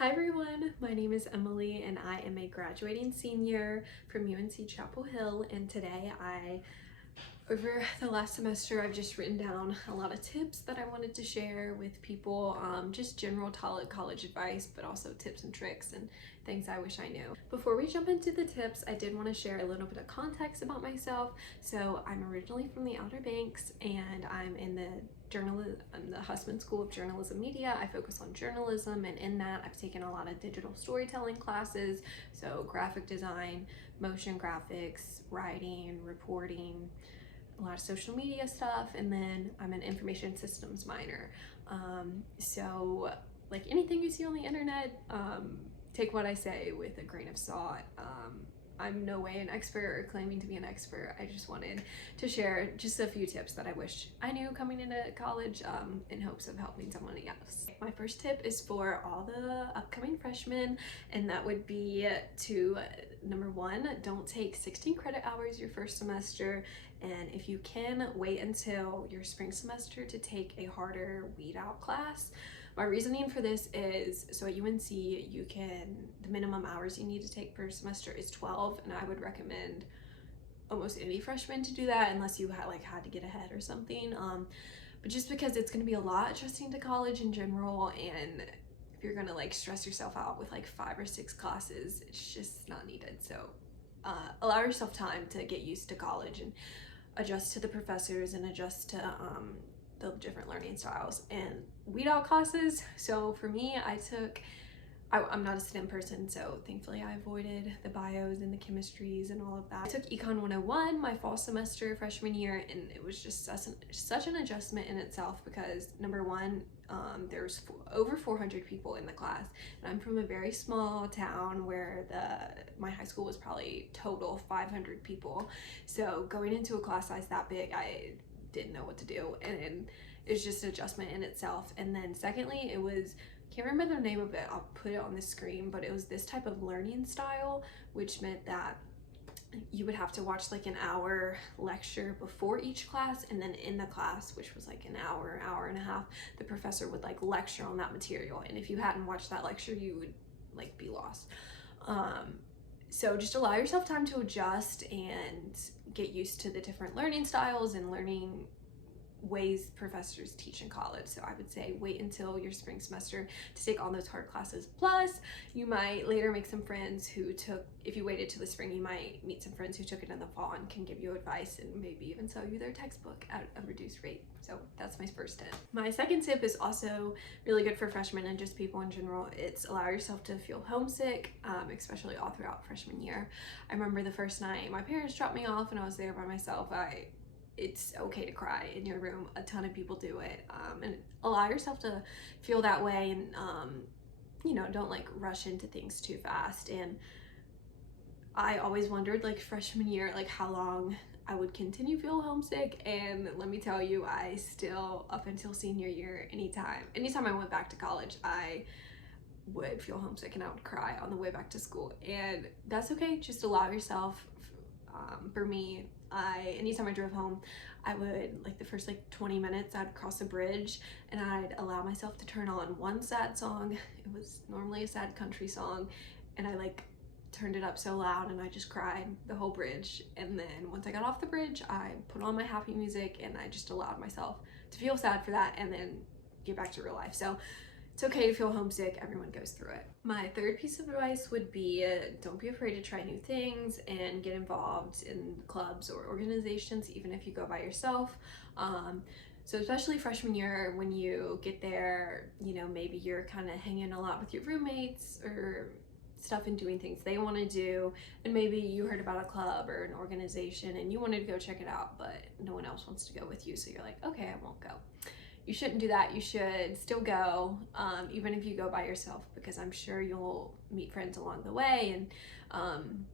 Hi everyone, my name is Emily and I am a graduating senior from UNC-Chapel Hill, and today over the last semester, I've just written down a lot of tips that I wanted to share with people, just general college advice, but also tips and tricks and things I wish I knew. Before we jump into the tips, I did want to share a little bit of context about myself. So I'm originally from the Outer Banks and I'm in the Hussman School of Journalism Media. I focus on journalism, and in that I've taken a lot of digital storytelling classes, so graphic design, motion graphics, writing, reporting, a lot of social media stuff, and then I'm an information systems minor. So like anything you see on the internet, take what I say with a grain of salt. I'm no way an expert or claiming to be an expert. I just wanted to share just a few tips that I wish I knew coming into college, in hopes of helping someone else. My first tip is for all the upcoming freshmen, and that would be to, number one, don't take 16 credit hours your first semester, and if you can, wait until your spring semester to take a harder weed out class. My reasoning for this is, so at UNC, the minimum hours you need to take per semester is 12, and I would recommend almost any freshman to do that unless you had to get ahead or something. But just because it's going to be a lot adjusting to college in general, and if you're going to stress yourself out with 5 or 6 classes, it's just not needed. So allow yourself time to get used to college and adjust to the professors and adjust to the different learning styles and weed out classes. So for me, I'm not a STEM person, so thankfully I avoided the bios and the chemistries and all of that. I took Econ 101 my fall semester freshman year, and it was just such an adjustment in itself because, number one, there's over 400 people in the class, and I'm from a very small town where my high school was probably total 500 people. So going into a class size that big, I didn't know what to do, and it was just an adjustment in itself. And then secondly, it was, can't remember the name of it, I'll put it on the screen, but it was this type of learning style, which meant that you would have to watch an hour lecture before each class, and then in the class, which was an hour and a half, the professor would lecture on that material, and if you hadn't watched that lecture, you would be lost. So just allow yourself time to adjust and get used to the different learning styles and learning ways professors teach in college. So I would say wait until your spring semester to take all those hard classes. Plus, you might later make some friends if you waited till the spring, you might meet some friends who took it in the fall and can give you advice and maybe even sell you their textbook at a reduced rate. So that's my first tip. My second tip is also really good for freshmen and just people in general. It's allow yourself to feel homesick, especially all throughout freshman year. I remember the first night my parents dropped me off and I was there by myself. It's okay to cry in your room. A ton of people do it, and allow yourself to feel that way, and don't rush into things too fast. And I always wondered freshman year how long I would continue to feel homesick, and let me tell you, I still, up until senior year, anytime I went back to college, I would feel homesick and I would cry on the way back to school, and that's okay. Just allow yourself. For me, anytime I drove home, I would, the first 20 minutes, I'd cross a bridge and I'd allow myself to turn on one sad song. It was normally a sad country song, and I turned it up so loud and I just cried the whole bridge. And then once I got off the bridge, I put on my happy music and I just allowed myself to feel sad for that and then get back to real life. So it's okay to feel homesick. Everyone goes through it. My third piece of advice would be don't be afraid to try new things and get involved in clubs or organizations, even if you go by yourself. So especially freshman year, when you get there, maybe you're kind of hanging a lot with your roommates or stuff and doing things they want to do, and maybe you heard about a club or an organization and you wanted to go check it out, but no one else wants to go with you, so you're like, okay, I won't go. You shouldn't do that. You should still go, even if you go by yourself, because I'm sure you'll meet friends along the way, and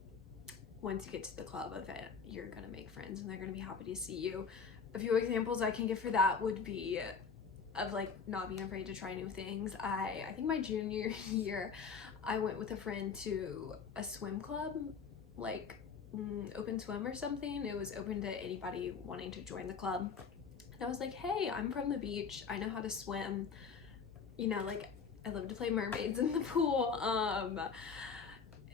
once you get to the club event, you're gonna make friends and they're gonna be happy to see you. A few examples I can give for that would be of not being afraid to try new things. I think my junior year, I went with a friend to a swim club, open swim or something. It was open to anybody wanting to join the club. And I was like, hey, I'm from the beach, I know how to swim, I love to play mermaids in the pool.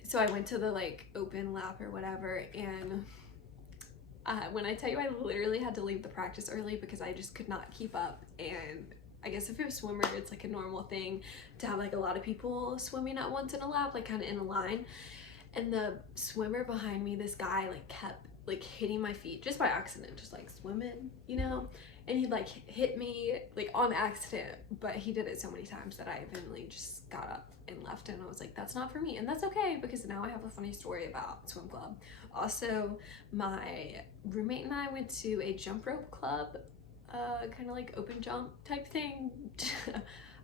So I went to the like open lap or whatever, and when I tell you I literally had to leave the practice early because I just could not keep up. And I guess if you're a swimmer, it's like a normal thing to have like a lot of people swimming at once in a lap, like kind of in a line. And the swimmer behind me, this guy like kept like hitting my feet just by accident, just like swimming, you know? And he like hit me like on accident, but he did it so many times that I eventually just got up and left, and I was like, that's not for me. And that's okay, because now I have a funny story about swim club. Also, my roommate and I went to a jump rope club, kind of like open jump type thing.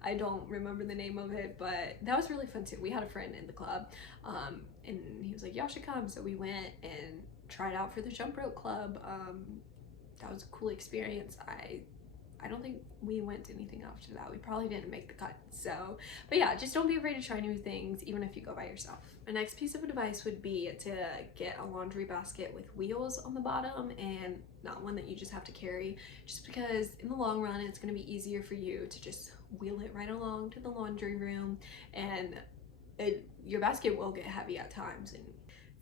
I don't remember the name of it, but that was really fun too. We had a friend in the club, and he was like, y'all should come. So we went and tried out for the jump rope club. That was a cool experience. I don't think we went to anything after that. We probably didn't make the cut. So, but yeah, just don't be afraid to try new things, even if you go by yourself. My next piece of advice would be to get a laundry basket with wheels on the bottom and not one that you just have to carry, just because in the long run, it's going to be easier for you to just wheel it right along to the laundry room, and your basket will get heavy at times. And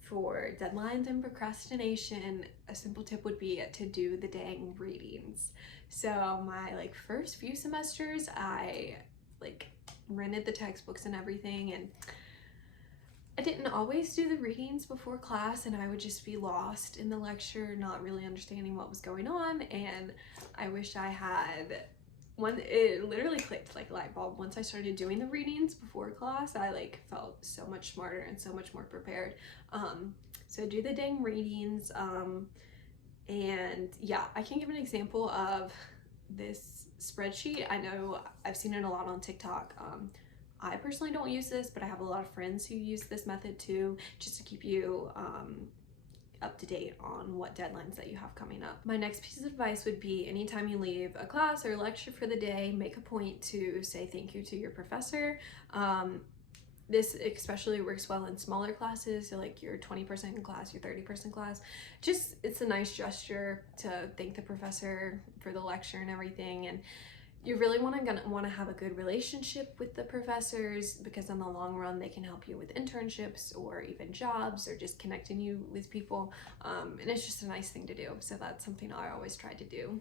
for deadlines and procrastination, a simple tip would be to do the dang readings. So my like first few semesters, I like rented the textbooks and everything, and I didn't always do the readings before class, and I would just be lost in the lecture, not really understanding what was going on. And I wish I had it literally clicked like a light bulb. Once I started doing the readings before class, I like felt so much smarter and so much more prepared. So do the dang readings. And yeah, I can give an example of this spreadsheet. I know I've seen it a lot on TikTok. I personally don't use this, but I have a lot of friends who use this method too, just to keep you up to date on what deadlines that you have coming up. My next piece of advice would be, anytime you leave a class or lecture for the day, make a point to say thank you to your professor. This especially works well in smaller classes, so like your 20% class, your 30% class. Just, it's a nice gesture to thank the professor for the lecture and everything. And you really want to have a good relationship with the professors, because in the long run they can help you with internships or even jobs, or just connecting you with people, and it's just a nice thing to do. So that's something I always try to do.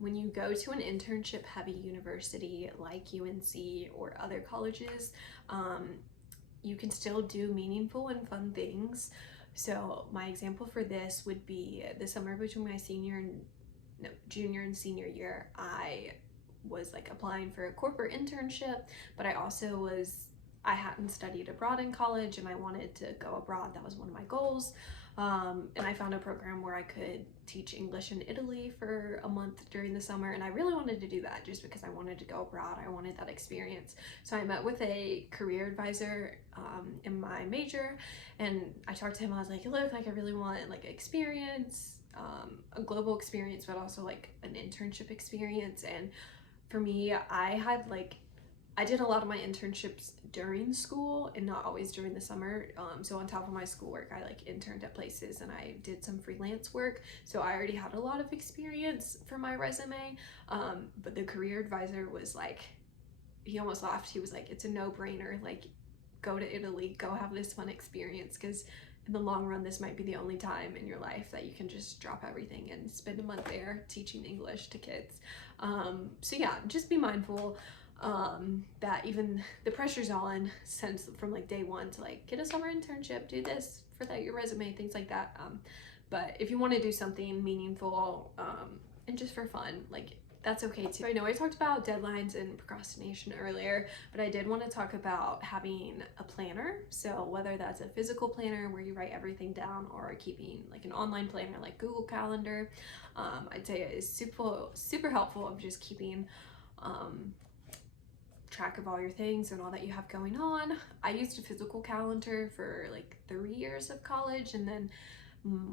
When you go to an internship heavy university like UNC or other colleges, you can still do meaningful and fun things. So my example for this would be the summer between my junior and senior year. I was like applying for a corporate internship, but I hadn't studied abroad in college, and I wanted to go abroad. That was one of my goals. And I found a program where I could teach English in Italy for a month during the summer, and I really wanted to do that just because I wanted to go abroad. I wanted that experience. So I met with a career advisor in my major, and I talked to him. I was like, look, like I really want like experience, a global experience, but also like an internship experience. And for me, I did a lot of my internships during school and not always during the summer. So on top of my schoolwork, I like interned at places and I did some freelance work. So I already had a lot of experience for my resume. But the career advisor was like, he almost laughed. He was like, it's a no-brainer. Like, go to Italy, go have this fun experience, because in the long run, this might be the only time in your life that you can just drop everything and spend a month there teaching English to kids. So yeah, just be mindful that even the pressure's on since from like day one to like get a summer internship, do this for your resume, things like that. But if you want to do something meaningful and just for fun, like that's okay too. I know I talked about deadlines and procrastination earlier, but I did want to talk about having a planner. So whether that's a physical planner where you write everything down, or keeping like an online planner like Google Calendar, I'd say it is super helpful of just keeping track of all your things and all that you have going on. I used a physical calendar for like 3 years of college, and then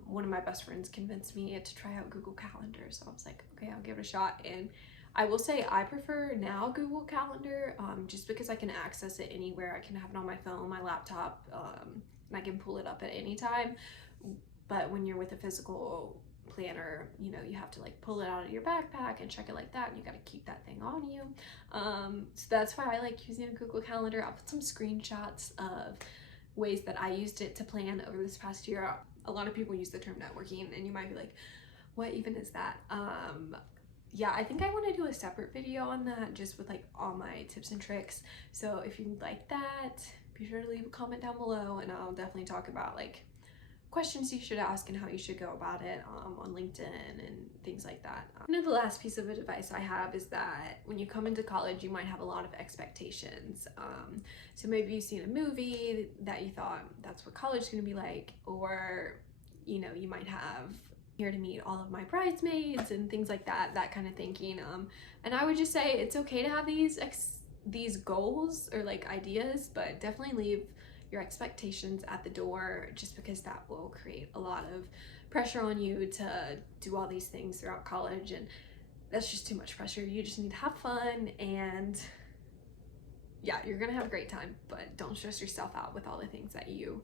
one of my best friends convinced me to try out Google Calendar. So I was like, okay, I'll give it a shot. And I will say I prefer now Google Calendar, just because I can access it anywhere. I can have it on my phone, my laptop, and I can pull it up at any time. But when you're with a physical planner, you know, you have to like pull it out of your backpack and check it like that, and you got to keep that thing on you. So that's why I like using a Google Calendar. I'll put some screenshots of ways that I used it to plan over this past year. A lot of people use the term networking, and you might be like, what even is that? Yeah, I think I want to do a separate video on that, just with like all my tips and tricks. So if you like that, be sure to leave a comment down below, and I'll definitely talk about like questions you should ask and how you should go about it on LinkedIn and things like that. You know, the last piece of advice I have is that when you come into college, you might have a lot of expectations. So maybe you've seen a movie that you thought that's what college is going to be like, or you know, you might have here to meet all of my bridesmaids and things like that, that kind of thinking. And I would just say it's okay to have these goals or like ideas, but definitely leave your expectations at the door, just because that will create a lot of pressure on you to do all these things throughout college, and that's just too much pressure. You just need to have fun, and yeah, you're gonna have a great time, but don't stress yourself out with all the things that you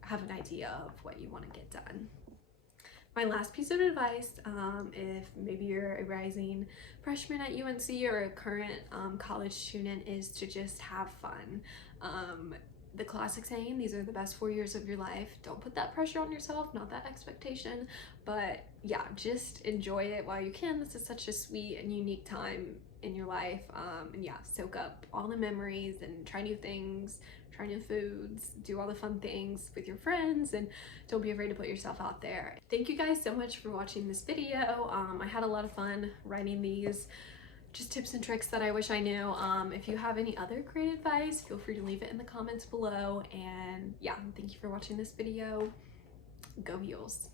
have an idea of what you want to get done. My last piece of advice, if maybe you're a rising freshman at UNC or a current college student, is to just have fun. The classic saying, these are the best 4 years of your life. Don't put that pressure on yourself, not that expectation, but yeah, just enjoy it while you can. This is such a sweet and unique time in your life, and yeah, soak up all the memories and try new things, try new foods, do all the fun things with your friends, and don't be afraid to put yourself out there. Thank you guys so much for watching this video. I had a lot of fun writing these just tips and tricks that I wish I knew. If you have any other great advice, feel free to leave it in the comments below. And yeah, thank you for watching this video. Go Mules.